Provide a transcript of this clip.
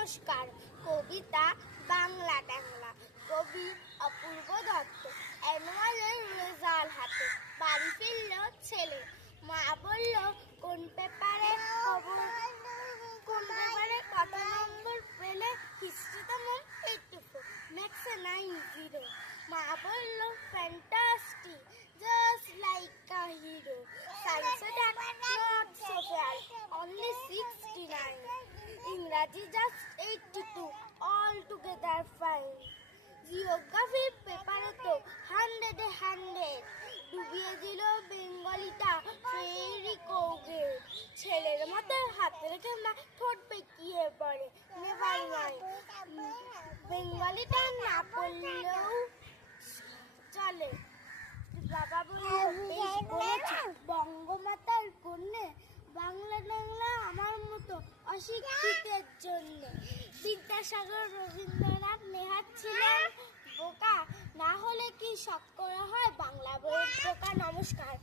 নমস্কার। কবিতা বাংলা ট্যাংলা, কবি অপূর্ব দত্ত। অ্যানুয়ালের রেজাল্ট হাতে, বাড়ি ফিরল ছেলে। মা বলল কোন পেপারে কত নম্বর পেলে? হিস্ট্রিতে মন 84, ম্যাথসে 90। মা বলল ফ্যান্টাস্টিক, জাস্ট লাইক আ হিরো। সায়েন্সে নট সো ফেয়ার, only 69। ইংরাজি just 82, all together fine. Geography পেপারে তো 100-এ 100। ডুবিয়ে দিল বেঙ্গলিটা ফেরি কৌগে। ছেলের মতো হাতে রেখে মা ঠোঁট পেকিয়ে পড়ে, নেভার মাইন্ড। বেঙ্গলিটা না পড়লেও চলে। বাবা বলেছে বঙ্গমাতার কন্যে, বাংলা টাংলা আমার মতো অশিক্ষিতের জন্য। বিদ্যাসাগর, রবীন্দ্রনাথ, নেহাত ছিলেন বোকা, না হলে কি শখ করা হয় বাংলা বইয়ের পোকা। নমস্কার।